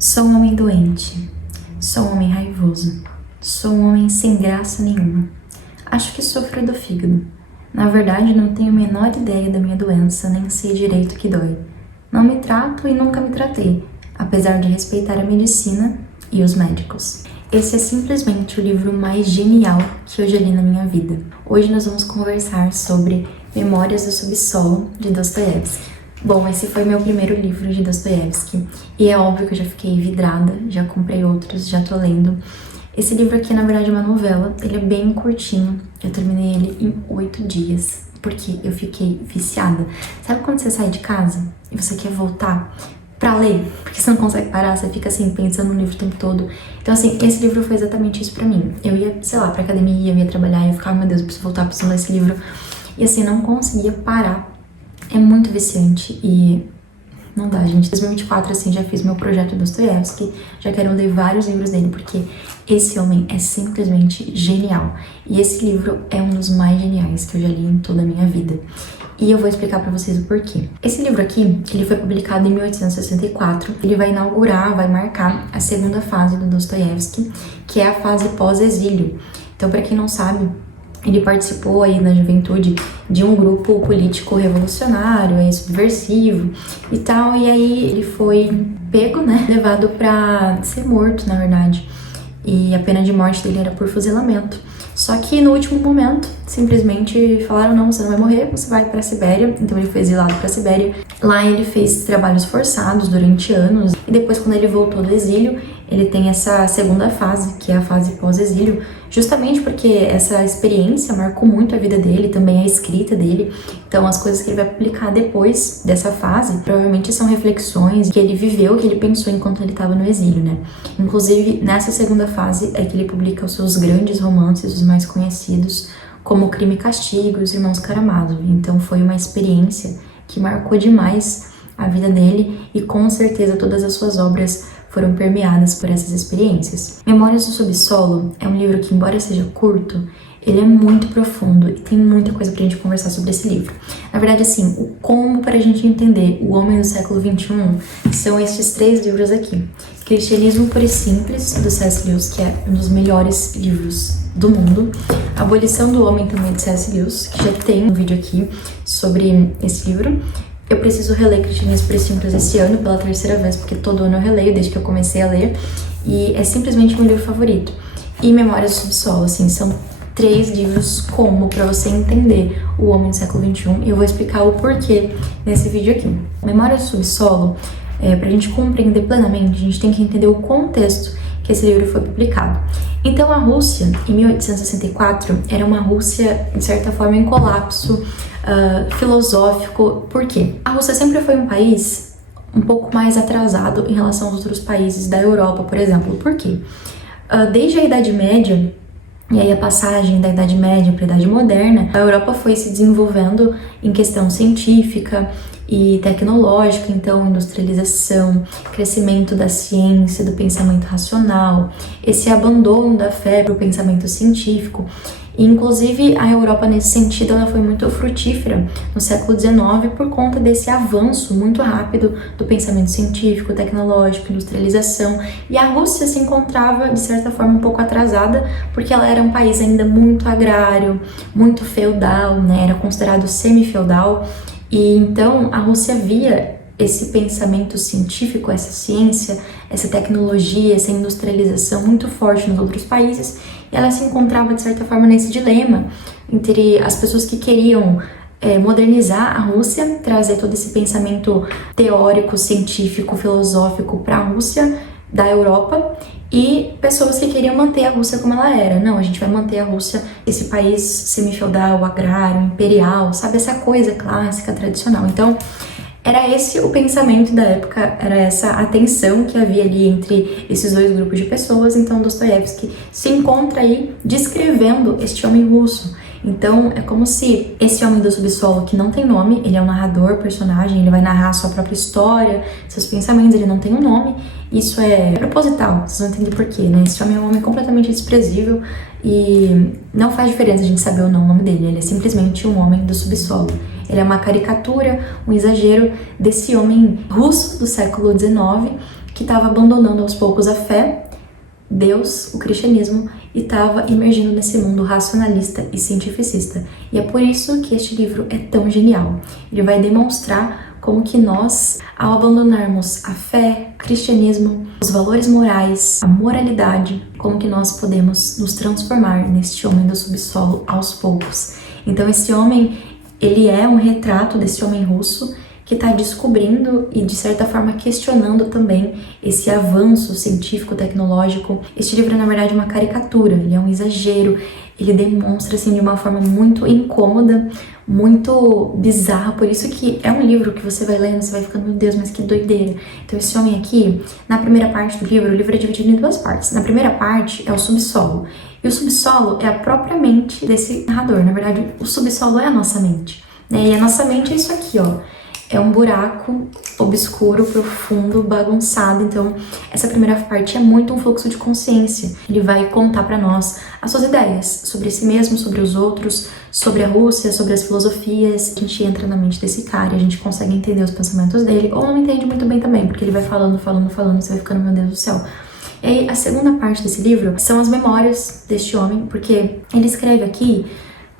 Sou um homem doente, sou um homem raivoso, sou um homem sem graça nenhuma. Acho que sofro do fígado. Na verdade, não tenho a menor ideia da minha doença, nem sei direito o que dói. Não me trato e nunca me tratei, apesar de respeitar a medicina e os médicos. Esse é simplesmente o livro mais genial que eu já li na minha vida. Hoje nós vamos conversar sobre Memórias do Subsolo, de Dostoiévski. Bom, esse foi meu primeiro livro de Dostoiévski e é óbvio que eu já fiquei vidrada, já comprei outros, já tô lendo. Esse livro aqui, na verdade, é uma novela, ele é bem curtinho, eu terminei ele em 8 dias, porque eu fiquei viciada. Sabe quando você sai de casa e você quer voltar pra ler, porque você não consegue parar, você fica assim, pensando no livro o tempo todo. Então assim, esse livro foi exatamente isso pra mim. Eu ia, sei lá, pra academia, eu ia trabalhar, eu ficava, meu Deus, eu preciso voltar, preciso ler esse livro. E assim, não conseguia parar. É muito viciante e não dá, gente. Em 2024, assim, já fiz meu projeto Dostoiévski, já quero ler vários livros dele, porque esse homem é simplesmente genial. E esse livro é um dos mais geniais que eu já li em toda a minha vida. E eu vou explicar pra vocês o porquê. Esse livro aqui, ele foi publicado em 1864. Ele vai inaugurar, vai marcar a segunda fase do Dostoiévski, que é a fase pós-exílio. Então, pra quem não sabe, ele participou aí na juventude de um grupo político revolucionário, aí, subversivo e tal, e aí ele foi pego, né, levado pra ser morto, na verdade. E a pena de morte dele era por fuzilamento. Só que no último momento, simplesmente falaram, não, você não vai morrer, você vai pra Sibéria. Então ele foi exilado pra Sibéria. Lá ele fez trabalhos forçados durante anos. E depois, quando ele voltou do exílio, ele tem essa segunda fase, que é a fase pós-exílio, justamente porque essa experiência marcou muito a vida dele, também a escrita dele. Então as coisas que ele vai publicar depois dessa fase, provavelmente são reflexões que ele viveu, que ele pensou enquanto ele estava no exílio, né? Inclusive, nessa segunda fase é que ele publica os seus grandes romances, os mais conhecidos, como O Crime e Castigo e Os Irmãos Karamazov. Então foi uma experiência que marcou demais a vida dele e com certeza todas as suas obras foram permeadas por essas experiências. Memórias do Subsolo é um livro que, embora seja curto, ele é muito profundo e tem muita coisa pra gente conversar sobre esse livro. Na verdade, assim, o combo para a gente entender o homem do século XXI são estes 3 livros aqui. Cristianismo Puro e Simples, do C.S. Lewis, que é um dos melhores livros do mundo. Abolição do Homem, também, de C.S. Lewis, que já tem um vídeo aqui sobre esse livro. Eu preciso reler Cristianismo Puro e Simples esse ano pela 3ª vez, porque todo ano eu releio, desde que eu comecei a ler, e é simplesmente meu livro favorito. E Memórias do Subsolo, assim, são 3 livros como para você entender o homem do século XXI, e eu vou explicar o porquê nesse vídeo aqui. Memórias do Subsolo, pra gente compreender plenamente, a gente tem que entender o contexto que esse livro foi publicado. Então, a Rússia, em 1864, era uma Rússia, de certa forma, em colapso filosófico. Por quê? A Rússia sempre foi um país um pouco mais atrasado em relação aos outros países da Europa, por exemplo. Por quê? Desde a Idade Média, e aí a passagem da Idade Média para a Idade Moderna, a Europa foi se desenvolvendo em questão científica e tecnológica, então industrialização, crescimento da ciência, do pensamento racional, esse abandono da fé para o pensamento científico. E, inclusive, a Europa, nesse sentido, ela foi muito frutífera no século XIX por conta desse avanço muito rápido do pensamento científico, tecnológico, industrialização. E a Rússia se encontrava, de certa forma, um pouco atrasada, porque ela era um país ainda muito agrário, muito feudal, né? Era considerado semi-feudal. E então a Rússia via esse pensamento científico, essa ciência, essa tecnologia, essa industrialização muito forte nos outros países, e ela se encontrava, de certa forma, nesse dilema entre as pessoas que queriam modernizar a Rússia, trazer todo esse pensamento teórico, científico, filosófico para a Rússia da Europa, e pessoas que queriam manter a Rússia como ela era. Não, a gente vai manter a Rússia, esse país semi-feudal, agrário, imperial, sabe? Essa coisa clássica, tradicional. Então, era esse o pensamento da época, era essa a tensão que havia ali entre esses 2 grupos de pessoas. Então, Dostoiévski se encontra aí descrevendo este homem russo. Então, é como se esse homem do subsolo, que não tem nome, ele é um narrador, personagem, ele vai narrar a sua própria história, seus pensamentos, ele não tem um nome. Isso é proposital, vocês vão entender por quê, né? Esse homem é um homem completamente desprezível e não faz diferença a gente saber ou não o nome dele, ele é simplesmente um homem do subsolo. Ele é uma caricatura, um exagero desse homem russo do século XIX, que estava abandonando aos poucos a fé, Deus, o cristianismo, e estava emergindo nesse mundo racionalista e cientificista. E é por isso que este livro é tão genial. Ele vai demonstrar como que nós, ao abandonarmos a fé, o cristianismo, os valores morais, a moralidade, como que nós podemos nos transformar neste homem do subsolo aos poucos. Então esse homem, ele é um retrato desse homem russo que está descobrindo e, de certa forma, questionando também esse avanço científico, tecnológico. Este livro é, na verdade, uma caricatura, ele é um exagero, ele demonstra, assim, de uma forma muito incômoda, muito bizarra, por isso que é um livro que você vai lendo, você vai ficando, meu Deus, mas que doideira. Então esse homem aqui, na primeira parte do livro, o livro é dividido em duas partes. Na primeira parte é o subsolo, e o subsolo é a própria mente desse narrador. Na verdade, o subsolo é a nossa mente, né? E a nossa mente é isso aqui, ó. É um buraco obscuro, profundo, bagunçado. Então, essa primeira parte é muito um fluxo de consciência. Ele vai contar para nós as suas ideias sobre si mesmo, sobre os outros, sobre a Rússia, sobre as filosofias. A gente entra na mente desse cara, a gente consegue entender os pensamentos dele, ou não entende muito bem também, porque ele vai falando, e você vai ficando, meu Deus do céu. E aí, a segunda parte desse livro são as memórias deste homem, porque ele escreve aqui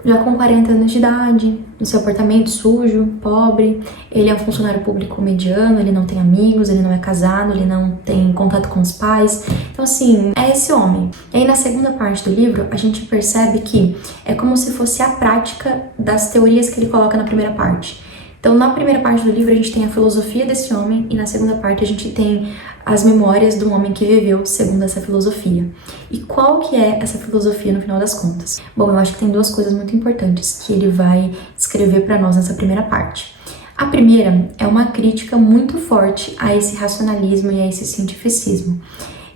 já com 40 anos de idade, no seu apartamento sujo, pobre. Ele é um funcionário público mediano, ele não tem amigos, ele não é casado, ele não tem contato com os pais. Então, assim, é esse homem. E aí, na segunda parte do livro, a gente percebe que é como se fosse a prática das teorias que ele coloca na primeira parte. Então, na primeira parte do livro, a gente tem a filosofia desse homem, e na segunda parte a gente tem as memórias do homem que viveu segundo essa filosofia. E qual que é essa filosofia no final das contas? Bom, eu acho que tem duas coisas muito importantes que ele vai escrever para nós nessa primeira parte. A primeira é uma crítica muito forte a esse racionalismo e a esse cientificismo.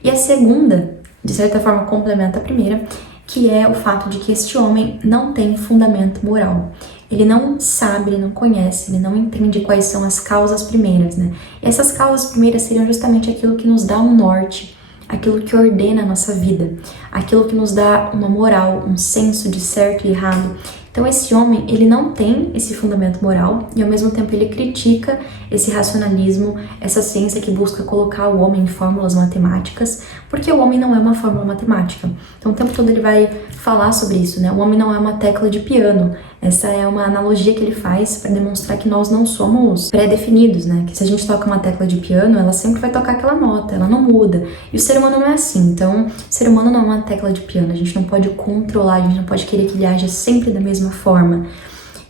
E a segunda, de certa forma, complementa a primeira, que é o fato de que este homem não tem fundamento moral. Ele não sabe, ele não conhece, ele não entende quais são as causas primeiras, né? E essas causas primeiras seriam justamente aquilo que nos dá um norte, aquilo que ordena a nossa vida, aquilo que nos dá uma moral, um senso de certo e errado. Então esse homem, ele não tem esse fundamento moral e ao mesmo tempo ele critica esse racionalismo, essa ciência que busca colocar o homem em fórmulas matemáticas, porque o homem não é uma fórmula matemática. Então o tempo todo ele vai falar sobre isso, né? O homem não é uma tecla de piano. Essa é uma analogia que ele faz para demonstrar que nós não somos pré-definidos, né? Que se a gente toca uma tecla de piano, ela sempre vai tocar aquela nota, ela não muda. E o ser humano não é assim. Então, o ser humano não é uma tecla de piano. A gente não pode controlar, a gente não pode querer que ele haja sempre da mesma forma.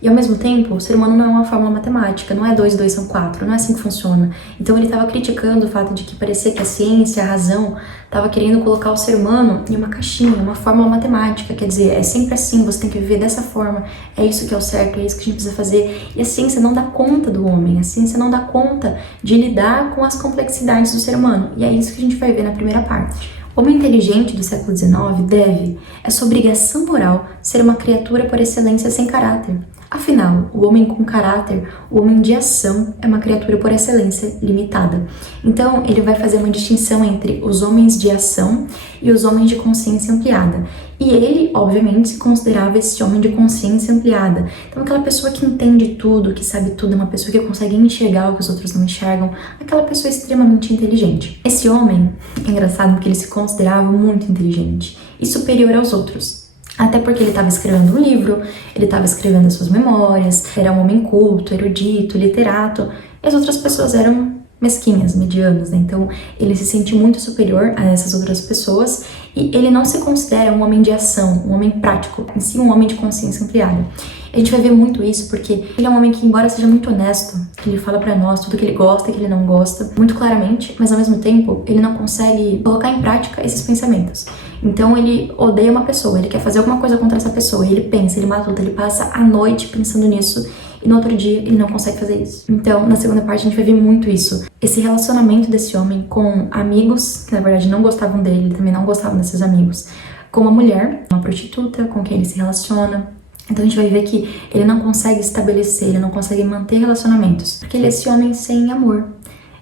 E ao mesmo tempo, o ser humano não é uma fórmula matemática, não é 2 e 2 são 4, não é assim que funciona. Então ele estava criticando o fato de que parecia que a ciência, a razão, estava querendo colocar o ser humano em uma caixinha, uma fórmula matemática, quer dizer, é sempre assim, você tem que viver dessa forma, é isso que é o certo, é isso que a gente precisa fazer. E a ciência não dá conta do homem, a ciência não dá conta de lidar com as complexidades do ser humano. E é isso que a gente vai ver na primeira parte. O homem inteligente do século XIX é sua obrigação moral ser uma criatura por excelência sem caráter. Afinal, o homem com caráter, o homem de ação, é uma criatura por excelência limitada. Então, ele vai fazer uma distinção entre os homens de ação e os homens de consciência ampliada. E ele, obviamente, se considerava esse homem de consciência ampliada. Então, aquela pessoa que entende tudo, que sabe tudo, é uma pessoa que consegue enxergar o que os outros não enxergam, aquela pessoa extremamente inteligente. Esse homem, é engraçado porque ele se considerava muito inteligente e superior aos outros. Até porque ele estava escrevendo um livro, ele estava escrevendo as suas memórias, era um homem culto, erudito, literato, e as outras pessoas eram mesquinhas, medianas, né? Então ele se sente muito superior a essas outras pessoas e ele não se considera um homem de ação, um homem prático, em si um homem de consciência ampliada. A gente vai ver muito isso porque ele é um homem que, embora seja muito honesto, ele fala pra nós tudo que ele gosta e que ele não gosta, muito claramente, mas ao mesmo tempo ele não consegue colocar em prática esses pensamentos. Então ele odeia uma pessoa, ele quer fazer alguma coisa contra essa pessoa, e ele pensa, ele matuta, ele passa a noite pensando nisso e no outro dia ele não consegue fazer isso. Então, na segunda parte a gente vai ver muito isso. Esse relacionamento desse homem com amigos, que na verdade não gostavam dele, ele também não gostava desses amigos, com uma mulher, uma prostituta com quem ele se relaciona. Então a gente vai ver que ele não consegue estabelecer, ele não consegue manter relacionamentos, porque ele é esse homem sem amor.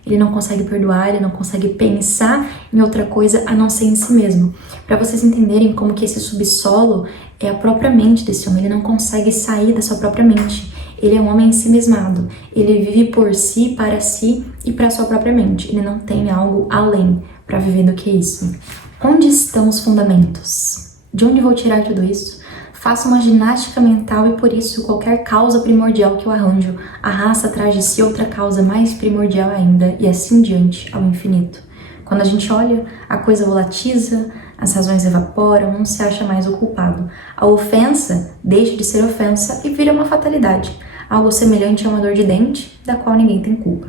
Ele não consegue perdoar, ele não consegue pensar em outra coisa a não ser em si mesmo. Para vocês entenderem como que esse subsolo é a própria mente desse homem, ele não consegue sair da sua própria mente. Ele é um homem ensimismado. Ele vive por si, para si e para sua própria mente. Ele não tem algo além para viver do que isso. Onde estão os fundamentos? De onde vou tirar tudo isso? Faço uma ginástica mental e por isso qualquer causa primordial que eu arranjo arrasta atrás de si outra causa mais primordial ainda e assim diante ao infinito. Quando a gente olha, a coisa volatiza, as razões evaporam, não se acha mais o culpado. A ofensa deixa de ser ofensa e vira uma fatalidade, algo semelhante a uma dor de dente, da qual ninguém tem culpa.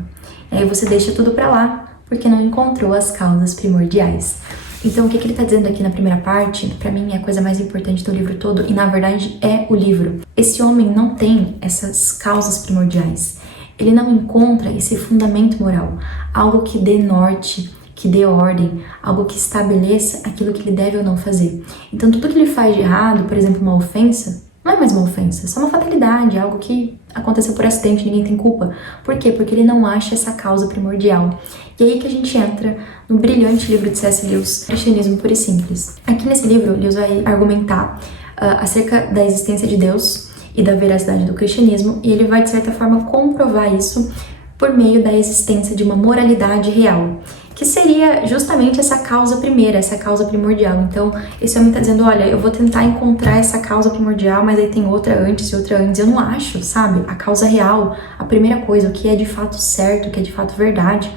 E aí você deixa tudo pra lá, porque não encontrou as causas primordiais. Então, o que ele está dizendo aqui na primeira parte, pra mim é a coisa mais importante do livro todo, e na verdade é o livro. Esse homem não tem essas causas primordiais. Ele não encontra esse fundamento moral, algo que dê norte, que dê ordem, algo que estabeleça aquilo que ele deve ou não fazer. Então, tudo que ele faz de errado, por exemplo, uma ofensa, não é mais uma ofensa, é só uma fatalidade, algo que aconteceu por acidente, ninguém tem culpa. Por quê? Porque ele não acha essa causa primordial. E aí que a gente entra no brilhante livro de C.S. Lewis, Cristianismo Puro e Simples. Aqui nesse livro, Lewis vai argumentar acerca da existência de Deus e da veracidade do cristianismo, e ele vai, de certa forma, comprovar isso por meio da existência de uma moralidade real, que seria justamente essa causa primeira, essa causa primordial. Então, esse homem está dizendo, olha, eu vou tentar encontrar essa causa primordial, mas aí tem outra antes e outra antes. Eu não acho, sabe? A causa real, a primeira coisa, o que é de fato certo, o que é de fato verdade.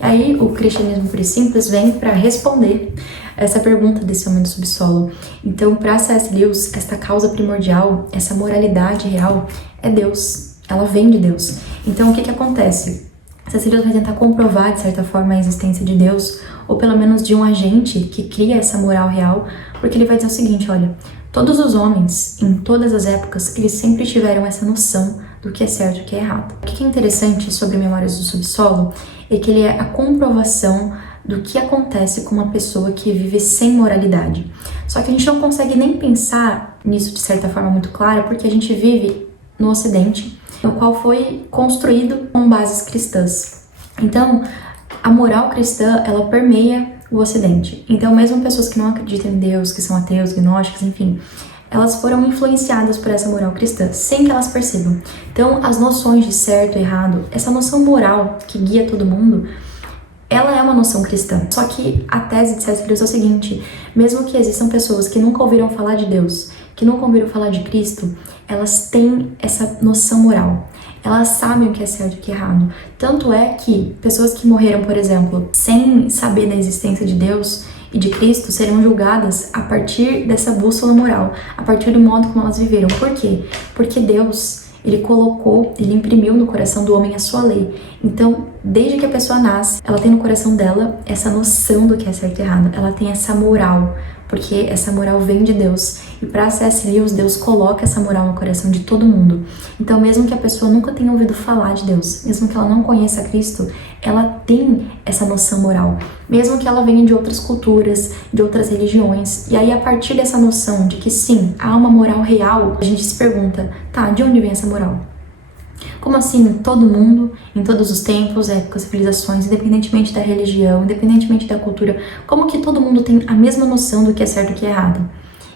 E aí, o Cristianismo Puro e Simples vem para responder essa pergunta desse homem do subsolo. Então, para C.S. Lewis, esta causa primordial, essa moralidade real, é Deus. Ela vem de Deus. Então, o que acontece? C.S. Lewis vai tentar comprovar, de certa forma, a existência de Deus, ou pelo menos de um agente que cria essa moral real, porque ele vai dizer o seguinte, olha, todos os homens, em todas as épocas, eles sempre tiveram essa noção do que é certo e o que é errado. O que é interessante sobre Memórias do Subsolo é que ele é a comprovação do que acontece com uma pessoa que vive sem moralidade. Só que a gente não consegue nem pensar nisso de certa forma muito clara, porque a gente vive no Ocidente, o qual foi construído com bases cristãs. Então, a moral cristã, ela permeia o Ocidente. Então, mesmo pessoas que não acreditam em Deus, que são ateus, gnósticos, enfim, elas foram influenciadas por essa moral cristã, sem que elas percebam. Então, as noções de certo e errado, essa noção moral que guia todo mundo, ela é uma noção cristã. Só que a tese de C.S. Lewis é o seguinte, mesmo que existam pessoas que nunca ouviram falar de Deus, que nunca ouviram falar de Cristo, elas têm essa noção moral. Elas sabem o que é certo e o que é errado. Tanto é que pessoas que morreram, por exemplo, sem saber da existência de Deus e de Cristo, serão julgadas a partir dessa bússola moral, a partir do modo como elas viveram. Por quê? Porque Deus, ele colocou, ele imprimiu no coração do homem a sua lei. Então, desde que a pessoa nasce, ela tem no coração dela essa noção do que é certo e errado. Ela tem essa moral, porque essa moral vem de Deus. E para C.S. Lewis, Deus coloca essa moral no coração de todo mundo. Então, mesmo que a pessoa nunca tenha ouvido falar de Deus, mesmo que ela não conheça Cristo, ela tem essa noção moral. Mesmo que ela venha de outras culturas, de outras religiões. E aí, a partir dessa noção de que sim, há uma moral real, a gente se pergunta, tá, de onde vem essa moral? Como assim, todo mundo, em todos os tempos, épocas, civilizações, independentemente da religião, independentemente da cultura, como que todo mundo tem a mesma noção do que é certo e o que é errado?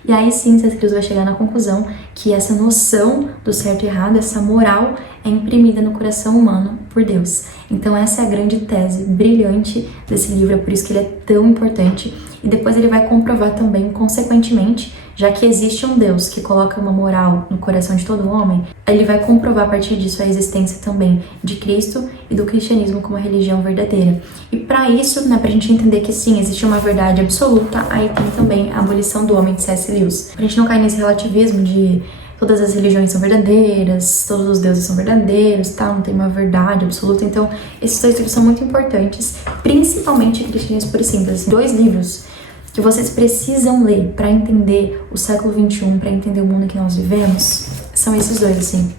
E aí sim, C.S. Lewis vai chegar na conclusão que essa noção do certo e errado, essa moral, é imprimida no coração humano por Deus. Então essa é a grande tese brilhante desse livro, é por isso que ele é tão importante. E depois ele vai comprovar também, consequentemente, já que existe um Deus que coloca uma moral no coração de todo homem, ele vai comprovar a partir disso a existência também de Cristo e do cristianismo como a religião verdadeira. E para isso, né, pra gente entender que sim, existe uma verdade absoluta, aí tem também a abolição do homem de C.S. Lewis. Pra gente não cair nesse relativismo de todas as religiões são verdadeiras, todos os deuses são verdadeiros, tá? Não tem uma verdade absoluta. Então, esses dois livros são muito importantes, principalmente Cristianismo Puro e Simples. 2 livros que vocês precisam ler para entender o século XXI, para entender o mundo que nós vivemos, são esses dois, assim.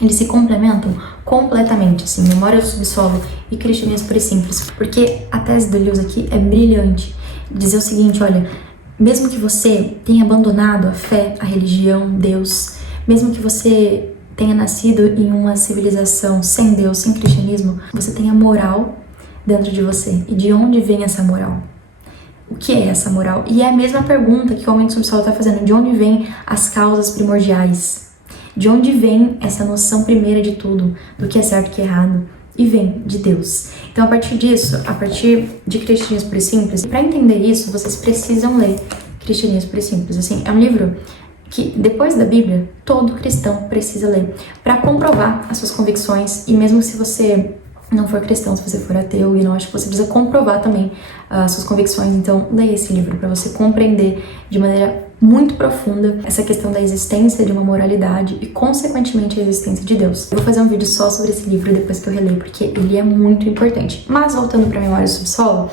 Eles se complementam completamente, assim, Memórias do Subsolo e Cristianismo Puro e Simples. Porque a tese do Lewis aqui é brilhante. Dizer o seguinte, olha, mesmo que você tenha abandonado a fé, a religião, Deus, mesmo que você tenha nascido em uma civilização sem Deus, sem cristianismo, você tem a moral dentro de você. E de onde vem essa moral? O que é essa moral? E é a mesma pergunta que o Homem do Subsolo está fazendo. De onde vêm as causas primordiais? De onde vem essa noção primeira de tudo, do que é certo e que é errado? E vem de Deus. Então, a partir disso, a partir de Cristianismo Puro e Simples, para entender isso, vocês precisam ler Cristianismo Puro e Simples. Assim, é um livro que, depois da Bíblia, todo cristão precisa ler para comprovar as suas convicções. E mesmo se você não for cristão, se você for ateu e gnóstico, você precisa comprovar também as suas convicções. Então, leia esse livro para você compreender de maneira muito profunda essa questão da existência de uma moralidade e, consequentemente, a existência de Deus. Eu vou fazer um vídeo só sobre esse livro depois que eu releio, porque ele é muito importante. Mas, voltando para a Memória do Subsolo,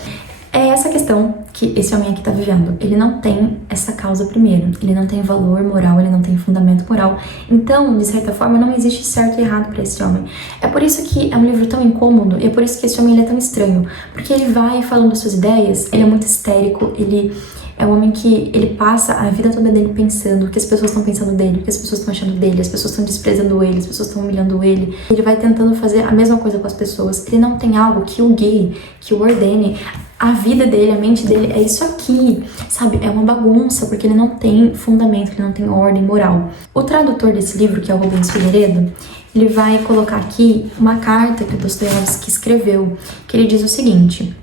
é essa questão que esse homem aqui tá vivendo. Ele não tem essa causa primeiro, ele não tem valor moral, ele não tem fundamento moral. Então, de certa forma, não existe certo e errado para esse homem. É por isso que é um livro tão incômodo, e é por isso que esse homem ele é tão estranho. Porque ele vai falando suas ideias, ele é muito histérico, ele é um homem que ele passa a vida toda dele pensando o que as pessoas estão pensando dele, o que as pessoas estão achando dele, as pessoas estão desprezando ele, as pessoas estão humilhando ele. Ele vai tentando fazer a mesma coisa com as pessoas. Ele não tem algo que o guie, que o ordene. A vida dele, a mente dele é isso aqui, sabe? É uma bagunça, porque ele não tem fundamento, ele não tem ordem moral. O tradutor desse livro, que é o Rubens Figueiredo, ele vai colocar aqui uma carta que o Dostoiévski escreveu, que ele diz o seguinte: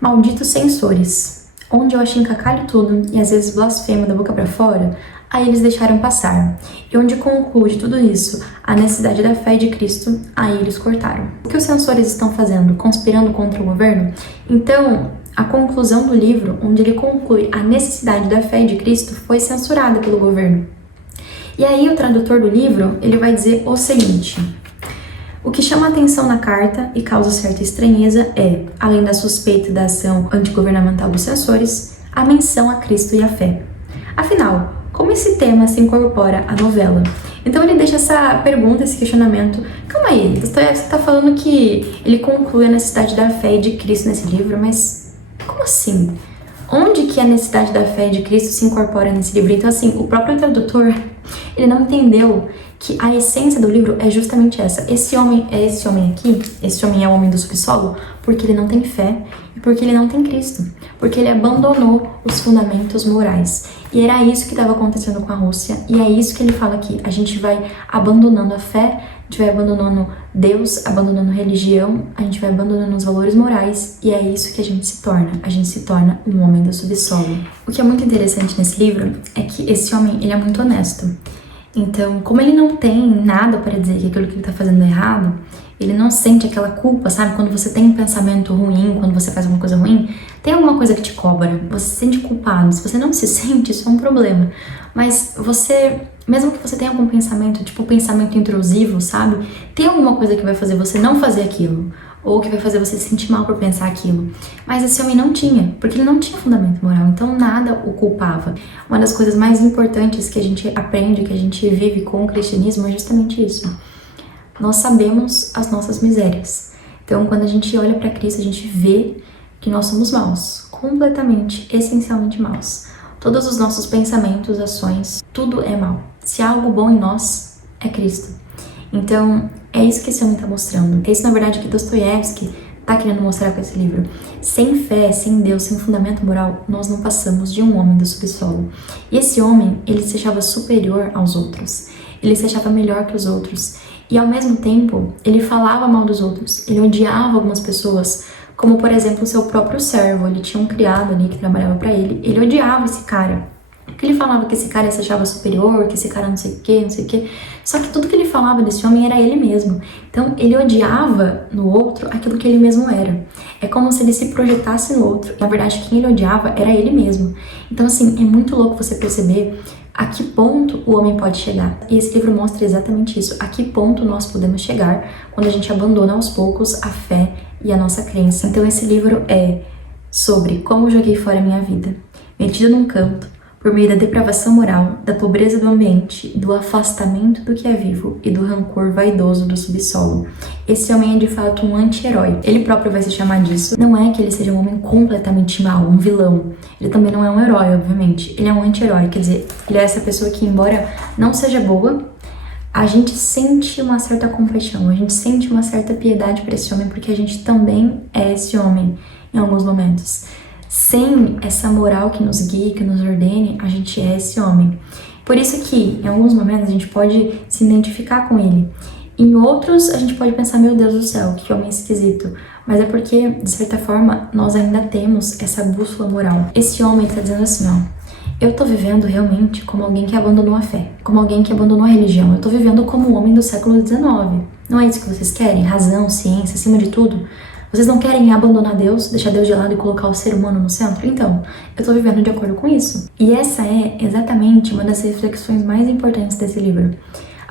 malditos censores, onde eu achincalho tudo e às vezes blasfemo da boca pra fora, aí eles deixaram passar. E onde conclui de tudo isso a necessidade da fé de Cristo, aí eles cortaram. O que os censores estão fazendo? Conspirando contra o governo? Então, a conclusão do livro, onde ele conclui a necessidade da fé de Cristo, foi censurada pelo governo. E aí o tradutor do livro, ele vai dizer o seguinte: o que chama a atenção na carta e causa certa estranheza é, além da suspeita da ação antigovernamental dos censores, a menção a Cristo e a fé. Afinal, como esse tema se incorpora à novela? Então ele deixa essa pergunta, esse questionamento. Calma aí, você está falando que ele conclui a necessidade da fé de Cristo nesse livro, mas como assim? Onde que a necessidade da fé de Cristo se incorpora nesse livro? Então assim, o próprio tradutor, ele não entendeu que a essência do livro é justamente essa. Esse homem aqui, esse homem é o homem do subsolo, porque ele não tem fé e porque ele não tem Cristo. Porque ele abandonou os fundamentos morais. E era isso que estava acontecendo com a Rússia, e é isso que ele fala aqui. A gente vai abandonando a fé, a gente vai abandonando Deus, abandonando religião, a gente vai abandonando os valores morais, e é isso que a gente se torna. A gente se torna um homem do subsolo. O que é muito interessante nesse livro é que esse homem, ele é muito honesto. Então, como ele não tem nada para dizer que aquilo que ele tá fazendo é errado, ele não sente aquela culpa, sabe? Quando você tem um pensamento ruim, quando você faz alguma coisa ruim, tem alguma coisa que te cobra, você se sente culpado. Se você não se sente, isso é um problema. Mas você, mesmo que você tenha algum pensamento, tipo pensamento intrusivo, sabe? Tem alguma coisa que vai fazer você não fazer aquilo, ou que vai fazer você se sentir mal por pensar aquilo. Mas esse homem não tinha, porque ele não tinha fundamento moral, então nada o culpava. Uma das coisas mais importantes que a gente aprende, que a gente vive com o cristianismo é justamente isso. Nós sabemos as nossas misérias. Então, quando a gente olha para Cristo, a gente vê que nós somos maus, completamente, essencialmente maus. Todos os nossos pensamentos, ações, tudo é mal. Se há algo bom em nós, é Cristo. Então, é isso que esse homem está mostrando. É isso, na verdade, que Dostoiévski está querendo mostrar com esse livro. Sem fé, sem Deus, sem fundamento moral, nós não passamos de um homem do subsolo. E esse homem, ele se achava superior aos outros. Ele se achava melhor que os outros. E, ao mesmo tempo, ele falava mal dos outros. Ele odiava algumas pessoas, como, por exemplo, o seu próprio servo. Ele tinha um criado ali que trabalhava para ele. Ele odiava esse cara. Porque ele falava que esse cara se achava superior, que esse cara não sei o que, não sei o que. Só que tudo que ele falava desse homem era ele mesmo. Então, ele odiava no outro aquilo que ele mesmo era. É como se ele se projetasse no outro. Na verdade, quem ele odiava era ele mesmo. Então, assim, é muito louco você perceber a que ponto o homem pode chegar. E esse livro mostra exatamente isso. A que ponto nós podemos chegar quando a gente abandona aos poucos a fé e a nossa crença. Então, esse livro é sobre como eu joguei fora a minha vida, metido num canto, por meio da depravação moral, da pobreza do ambiente, do afastamento do que é vivo e do rancor vaidoso do subsolo. Esse homem é de fato um anti-herói. Ele próprio vai se chamar disso. Não é que ele seja um homem completamente mau, um vilão. Ele também não é um herói, obviamente. Ele é um anti-herói, quer dizer, ele é essa pessoa que, embora não seja boa, a gente sente uma certa compaixão, a gente sente uma certa piedade para esse homem, porque a gente também é esse homem em alguns momentos. Sem essa moral que nos guie, que nos ordene, a gente é esse homem. Por isso que, em alguns momentos, a gente pode se identificar com ele. Em outros, a gente pode pensar, meu Deus do céu, que homem esquisito. Mas é porque, de certa forma, nós ainda temos essa bússola moral. Esse homem tá dizendo assim, ó, eu tô vivendo realmente como alguém que abandonou a fé, como alguém que abandonou a religião. Eu tô vivendo como um homem do século XIX. Não é isso que vocês querem? Razão, ciência, acima de tudo? Vocês não querem abandonar Deus, deixar Deus de lado e colocar o ser humano no centro? Então, eu tô vivendo de acordo com isso. E essa é exatamente uma das reflexões mais importantes desse livro.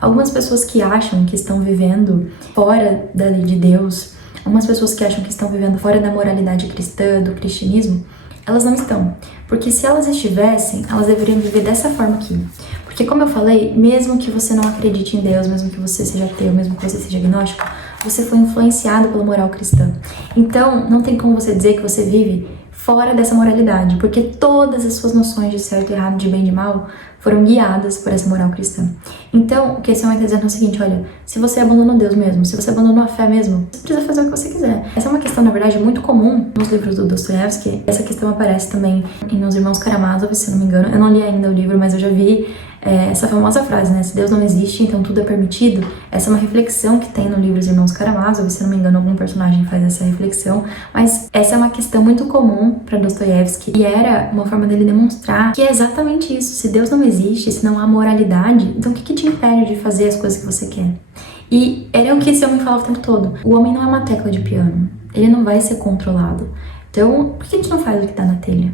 Algumas pessoas que acham que estão vivendo fora da lei de Deus, algumas pessoas que acham que estão vivendo fora da moralidade cristã, do cristianismo, elas não estão. Porque se elas estivessem, elas deveriam viver dessa forma aqui. Porque como eu falei, mesmo que você não acredite em Deus, mesmo que você seja ateu, mesmo que você seja agnóstico, você foi influenciado pela moral cristã. Então, não tem como você dizer que você vive fora dessa moralidade, porque todas as suas noções de certo e errado, de bem e de mal, foram guiadas por essa moral cristã. Então, o que esse homem está dizendo é o seguinte, olha, se você abandonou Deus mesmo, se você abandonou a fé mesmo, você precisa fazer o que você quiser. Essa é uma questão, na verdade, muito comum nos livros do Dostoiévski. Essa questão aparece também nos Irmãos Karamazov, se não me engano. Eu não li ainda o livro, mas eu já vi essa famosa frase, né? Se Deus não existe, então tudo é permitido. Essa é uma reflexão que tem no livro Os Irmãos Karamazov, se não me engano, algum personagem faz essa reflexão. Mas essa é uma questão muito comum para Dostoiévski e era uma forma dele demonstrar que é exatamente isso. Se Deus não existe, se não há moralidade, então o que te impede de fazer as coisas que você quer? E era o que esse homem falava o tempo todo. O homem não é uma tecla de piano. Ele não vai ser controlado. Então, por que a gente não faz o que dá na telha?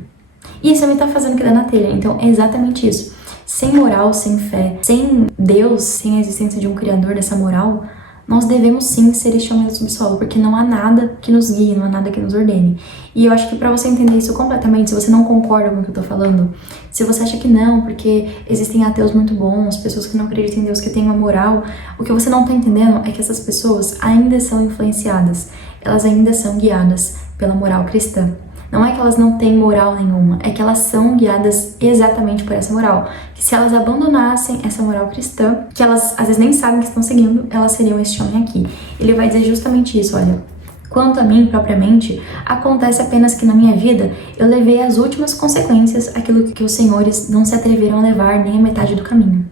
E esse homem tá fazendo o que dá na telha. Então, é exatamente isso. Sem moral, sem fé, sem Deus, sem a existência de um criador dessa moral, nós devemos sim ser este homem do subsolo, porque não há nada que nos guie, não há nada que nos ordene. E eu acho que pra você entender isso completamente, se você não concorda com o que eu tô falando, se você acha que não, porque existem ateus muito bons, pessoas que não acreditam em Deus, que têm uma moral, o que você não tá entendendo é que essas pessoas ainda são influenciadas, elas ainda são guiadas pela moral cristã. Não é que elas não têm moral nenhuma, é que elas são guiadas exatamente por essa moral. Que se elas abandonassem essa moral cristã, que elas às vezes nem sabem que estão seguindo, elas seriam este homem aqui. Ele vai dizer justamente isso, olha. Quanto a mim, propriamente, acontece apenas que na minha vida eu levei as últimas consequências aquilo que os senhores não se atreveram a levar nem a metade do caminho.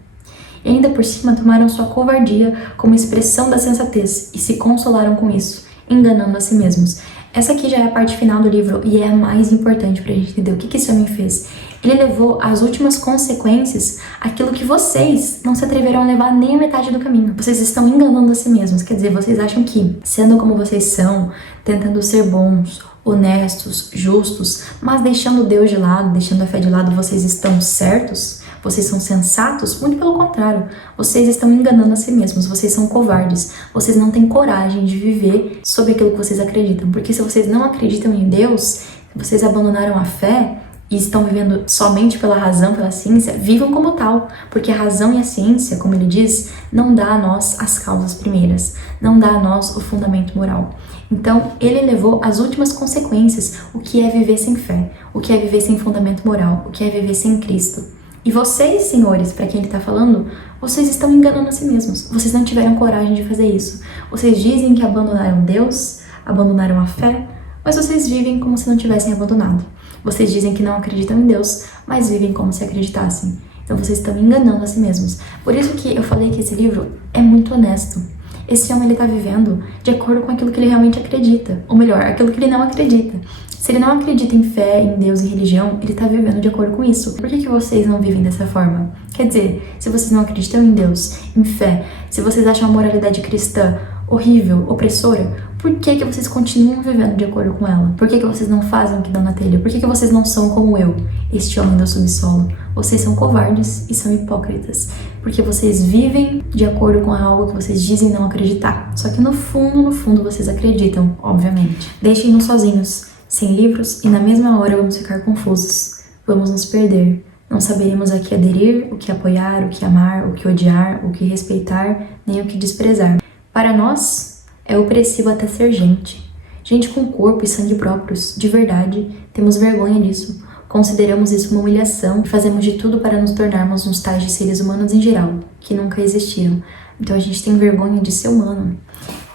E ainda por cima tomaram sua covardia como expressão da sensatez e se consolaram com isso, enganando a si mesmos. Essa aqui já é a parte final do livro e é a mais importante pra gente entender o que esse homem fez. Ele levou às últimas consequências aquilo que vocês não se atreveram a levar nem a metade do caminho. Vocês estão enganando a si mesmos, quer dizer, vocês acham que, sendo como vocês são, tentando ser bons, honestos, justos, mas deixando Deus de lado, deixando a fé de lado, vocês estão certos? Vocês são sensatos? Muito pelo contrário, vocês estão enganando a si mesmos, vocês são covardes, vocês não têm coragem de viver sobre aquilo que vocês acreditam, porque se vocês não acreditam em Deus, vocês abandonaram a fé e estão vivendo somente pela razão, pela ciência, vivam como tal, porque a razão e a ciência, como ele diz, não dá a nós as causas primeiras, não dá a nós o fundamento moral. Então, ele levou às últimas consequências o que é viver sem fé, o que é viver sem fundamento moral, o que é viver sem Cristo. E vocês, senhores, para quem ele está falando, vocês estão enganando a si mesmos. Vocês não tiveram coragem de fazer isso. Vocês dizem que abandonaram Deus, abandonaram a fé, mas vocês vivem como se não tivessem abandonado. Vocês dizem que não acreditam em Deus, mas vivem como se acreditassem. Então vocês estão enganando a si mesmos. Por isso que eu falei que esse livro é muito honesto. Esse homem ele está vivendo de acordo com aquilo que ele realmente acredita. Ou melhor, aquilo que ele não acredita. Se ele não acredita em fé, em Deus e religião, ele está vivendo de acordo com isso. Por que vocês não vivem dessa forma? Quer dizer, se vocês não acreditam em Deus, em fé, se vocês acham a moralidade cristã horrível, opressora, por que vocês continuam vivendo de acordo com ela? Por que vocês não fazem o que dá na telha? Por que vocês não são como eu, este homem do subsolo? Vocês são covardes e são hipócritas, porque vocês vivem de acordo com algo que vocês dizem não acreditar. Só que no fundo vocês acreditam, obviamente. Deixem-nos sozinhos, sem livros, e na mesma hora vamos ficar confusos. Vamos nos perder. Não saberemos a que aderir, o que apoiar, o que amar, o que odiar, o que respeitar, nem o que desprezar. Para nós, é opressivo até ser gente. Gente com corpo e sangue próprios, de verdade. Temos vergonha disso. Consideramos isso uma humilhação e fazemos de tudo para nos tornarmos uns tais de seres humanos em geral, que nunca existiram. Então a gente tem vergonha de ser humano.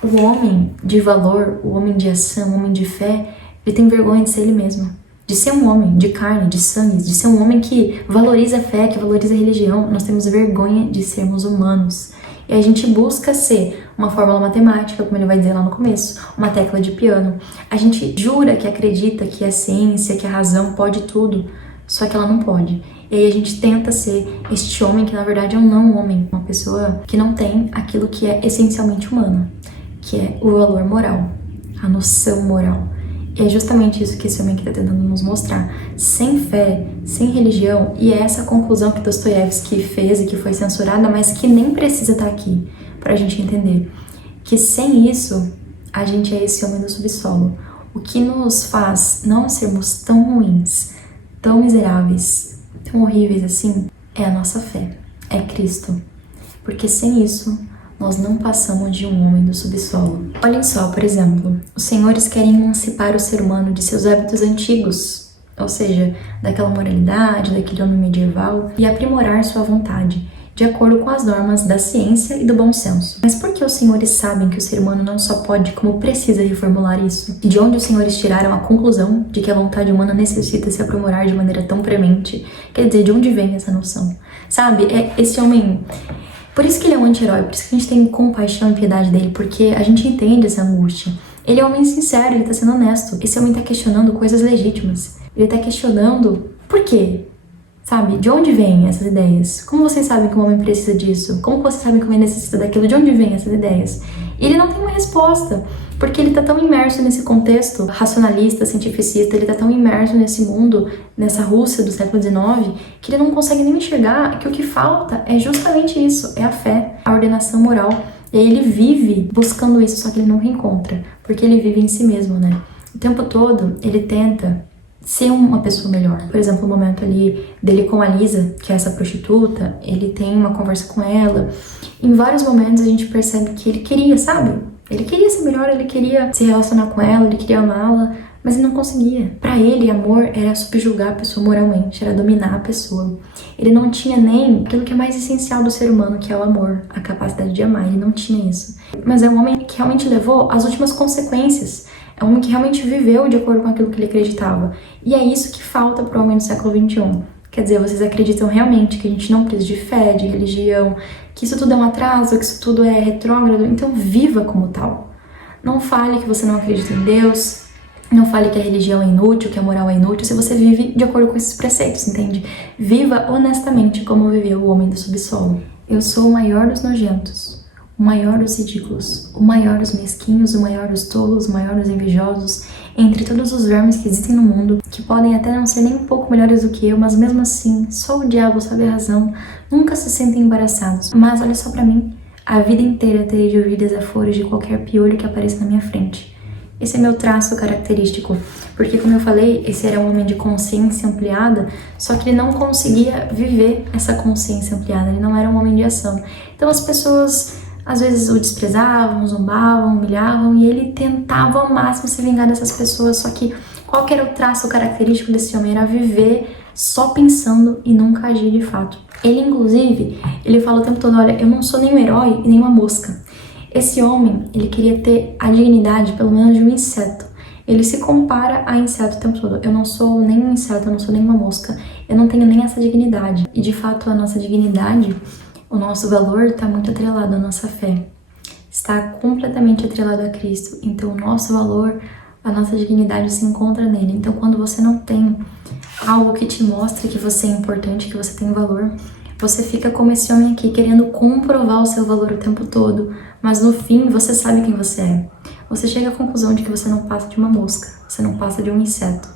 O homem de valor, o homem de ação, o homem de fé, ele tem vergonha de ser ele mesmo. de ser um homem de carne, de sangue, de ser um homem que valoriza a fé, que valoriza a religião. Nós temos vergonha de sermos humanos. E a gente busca ser uma fórmula matemática, como ele vai dizer lá no começo, uma tecla de piano. A gente jura que acredita que a ciência, que a razão pode tudo, só que ela não pode. E aí a gente tenta ser este homem que na verdade é um não homem, uma pessoa que não tem aquilo que é essencialmente humano, que é o valor moral, a noção moral. E é justamente isso que esse homem aqui está tentando nos mostrar. Sem fé, sem religião, e é essa conclusão que Dostoiévski fez e que foi censurada, mas que nem precisa estar aqui para a gente entender. Que sem isso, a gente é esse homem do subsolo. O que nos faz não sermos tão ruins, tão miseráveis, tão horríveis assim, é a nossa fé, é Cristo. Porque sem isso, nós não passamos de um homem do subsolo. Olhem só, por exemplo, os senhores querem emancipar o ser humano de seus hábitos antigos, ou seja, daquela moralidade, daquele homem medieval, e aprimorar sua vontade, de acordo com as normas da ciência e do bom senso. Mas por que os senhores sabem que o ser humano não só pode, como precisa reformular isso? E de onde os senhores tiraram a conclusão de que a vontade humana necessita se aprimorar de maneira tão premente? Quer dizer, de onde vem essa noção? Sabe, é esse homem... Por isso que ele é um anti-herói, por isso que a gente tem compaixão e piedade dele, porque a gente entende essa angústia. Ele é um homem sincero, ele tá sendo honesto. Esse homem tá questionando coisas legítimas. Ele tá questionando por quê? Sabe? De onde vêm essas ideias? Como vocês sabem que o homem precisa disso? Como vocês sabem que o homem necessita daquilo? De onde vêm essas ideias? E ele não tem uma resposta, porque ele tá tão imerso nesse contexto racionalista, cientificista, ele tá tão imerso nesse mundo, nessa Rússia do século XIX, que ele não consegue nem enxergar que o que falta é justamente isso, é a fé, a ordenação moral. E aí ele vive buscando isso, só que ele nunca encontra, porque ele vive em si mesmo, né? O tempo todo ele tenta ser uma pessoa melhor. Por exemplo, o momento ali dele com a Lisa, que é essa prostituta, ele tem uma conversa com ela. Em vários momentos a gente percebe que ele queria, sabe? Ele queria ser melhor, ele queria se relacionar com ela, ele queria amá-la, mas ele não conseguia. Pra ele, amor era subjugar a pessoa moralmente, era dominar a pessoa. Ele não tinha nem aquilo que é mais essencial do ser humano, que é o amor, a capacidade de amar. Ele não tinha isso. Mas é um homem que realmente levou às últimas consequências. É um homem que realmente viveu de acordo com aquilo que ele acreditava. E é isso que falta pro homem do século XXI. Quer dizer, vocês acreditam realmente que a gente não precisa de fé, de religião, que isso tudo é um atraso, que isso tudo é retrógrado? Então viva como tal. Não fale que você não acredita em Deus, não fale que a religião é inútil, que a moral é inútil, se você vive de acordo com esses preceitos, entende? Viva honestamente como viveu o homem do subsolo. Eu sou o maior dos nojentos, o maior dos ridículos, o maior dos mesquinhos, o maior dos tolos, o maior dos invejosos, entre todos os vermes que existem no mundo, que podem até não ser nem um pouco melhores do que eu, mas mesmo assim, só o diabo sabe a razão, nunca se sentem embaraçados. Mas olha só pra mim, a vida inteira terei de ouvir desaforos de qualquer piolho que apareça na minha frente. Esse é meu traço característico, porque como eu falei, esse era um homem de consciência ampliada, só que ele não conseguia viver essa consciência ampliada, ele não era um homem de ação. Então as pessoas às vezes o desprezavam, zombavam, humilhavam, e ele tentava ao máximo se vingar dessas pessoas, só que qual que era o traço característico desse homem? Era viver só pensando e nunca agir de fato. Ele, inclusive, ele fala o tempo todo, olha, eu não sou nem um herói e nem uma mosca. Esse homem, ele queria ter a dignidade, pelo menos, de um inseto. Ele se compara a inseto o tempo todo. Eu não sou nem um inseto, eu não sou nem uma mosca. Eu não tenho nem essa dignidade. E, de fato, a nossa dignidade, o nosso valor está muito atrelado à nossa fé. Está completamente atrelado a Cristo. Então, o nosso valor, a nossa dignidade se encontra nele. Então, quando você não tem algo que te mostre que você é importante, que você tem valor, você fica como esse homem aqui, querendo comprovar o seu valor o tempo todo, mas no fim você sabe quem você é. Você chega à conclusão de que você não passa de uma mosca, você não passa de um inseto.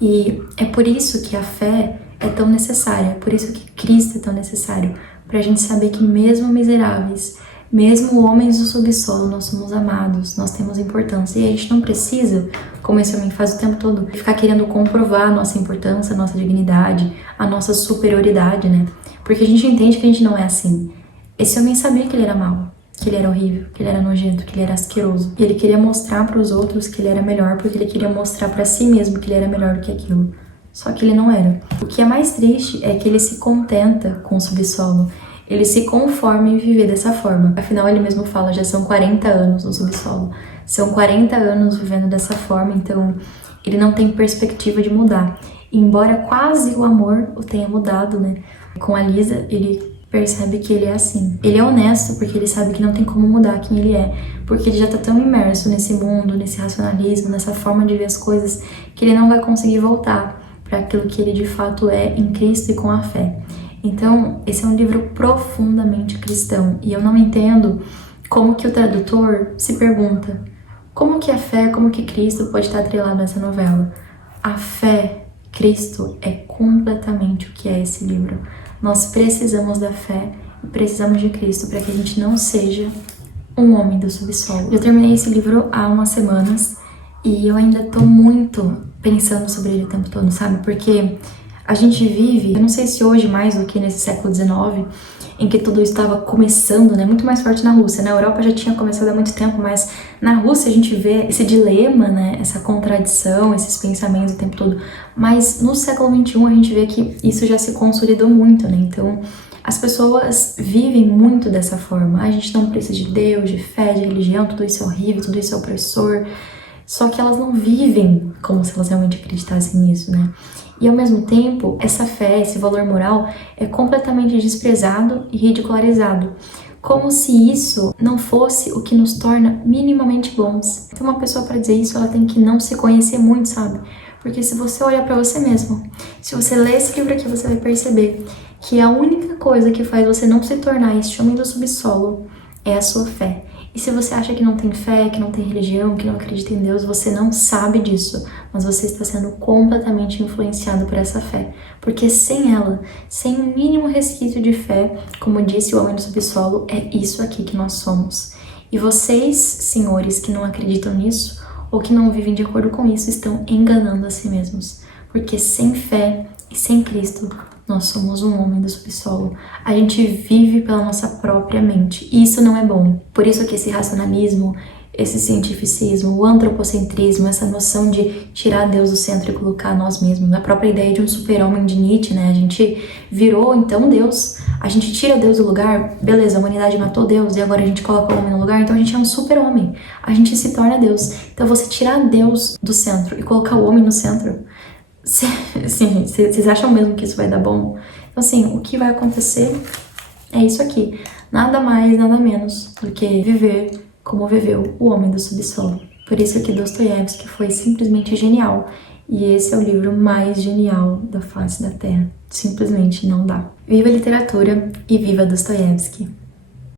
E é por isso que a fé é tão necessária, é por isso que Cristo é tão necessário, pra gente saber que mesmo miseráveis, mesmo homens do subsolo, nós somos amados, nós temos importância. E a gente não precisa, como esse homem faz o tempo todo, ficar querendo comprovar a nossa importância, a nossa dignidade, a nossa superioridade, né? Porque a gente entende que a gente não é assim. Esse homem sabia que ele era mau, que ele era horrível, que ele era nojento, que ele era asqueroso. E ele queria mostrar para os outros que ele era melhor, porque ele queria mostrar para si mesmo que ele era melhor do que aquilo. Só que ele não era. O que é mais triste é que ele se contenta com o subsolo. Ele se conforma em viver dessa forma. Afinal, ele mesmo fala, já são 40 anos no subsolo. São 40 anos vivendo dessa forma, então ele não tem perspectiva de mudar. Embora quase o amor o tenha mudado, né? Com a Lisa, ele percebe que ele é assim. Ele é honesto porque ele sabe que não tem como mudar quem ele é, porque ele já tá tão imerso nesse mundo, nesse racionalismo, nessa forma de ver as coisas, que ele não vai conseguir voltar para aquilo que ele de fato é em Cristo e com a fé. Então, esse é um livro profundamente cristão, e eu não entendo como que o tradutor se pergunta como que a fé, como que Cristo pode estar atrelado nessa novela. A fé, Cristo, é completamente o que é esse livro. Nós precisamos da fé e precisamos de Cristo para que a gente não seja um homem do subsolo. Eu terminei esse livro há umas semanas e eu ainda tô muito pensando sobre ele o tempo todo, sabe? Porque a gente vive, eu não sei se hoje mais do que nesse século XIX, em que tudo estava começando, né? Muito mais forte na Rússia. Na Europa já tinha começado há muito tempo, mas na Rússia a gente vê esse dilema, né? Essa contradição, esses pensamentos o tempo todo. Mas no século XXI a gente vê que isso já se consolidou muito, né? Então as pessoas vivem muito dessa forma. A gente não precisa de Deus, de fé, de religião, tudo isso é horrível, tudo isso é opressor. Só que elas não vivem como se elas realmente acreditassem nisso, né? E ao mesmo tempo, essa fé, esse valor moral é completamente desprezado e ridicularizado, como se isso não fosse o que nos torna minimamente bons. Então uma pessoa, para dizer isso, ela tem que não se conhecer muito, sabe? Porque se você olhar para você mesmo, se você ler esse livro aqui, você vai perceber que a única coisa que faz você não se tornar este homem do subsolo é a sua fé. E se você acha que não tem fé, que não tem religião, que não acredita em Deus, você não sabe disso, mas você está sendo completamente influenciado por essa fé. Porque sem ela, sem um mínimo resquício de fé, como disse o homem do subsolo, é isso aqui que nós somos. E vocês, senhores, que não acreditam nisso, ou que não vivem de acordo com isso, estão enganando a si mesmos. Porque sem fé e sem Cristo, nós somos um homem do subsolo. A gente vive pela nossa própria mente. E isso não é bom. Por isso que esse racionalismo, esse cientificismo, o antropocentrismo, essa noção de tirar Deus do centro e colocar nós mesmos, a própria ideia de um super-homem de Nietzsche, né? A gente virou, então, Deus. A gente tira Deus do lugar, beleza, a humanidade matou Deus e agora a gente coloca o homem no lugar, então a gente é um super-homem. A gente se torna Deus. Então você tirar Deus do centro e colocar o homem no centro, assim, vocês acham mesmo que isso vai dar bom? Então, assim, o que vai acontecer é isso aqui. Nada mais, nada menos do que viver como viveu o homem do subsolo. Por isso que Dostoiévski foi simplesmente genial. E esse é o livro mais genial da face da Terra. Simplesmente não dá. Viva a literatura e viva Dostoiévski!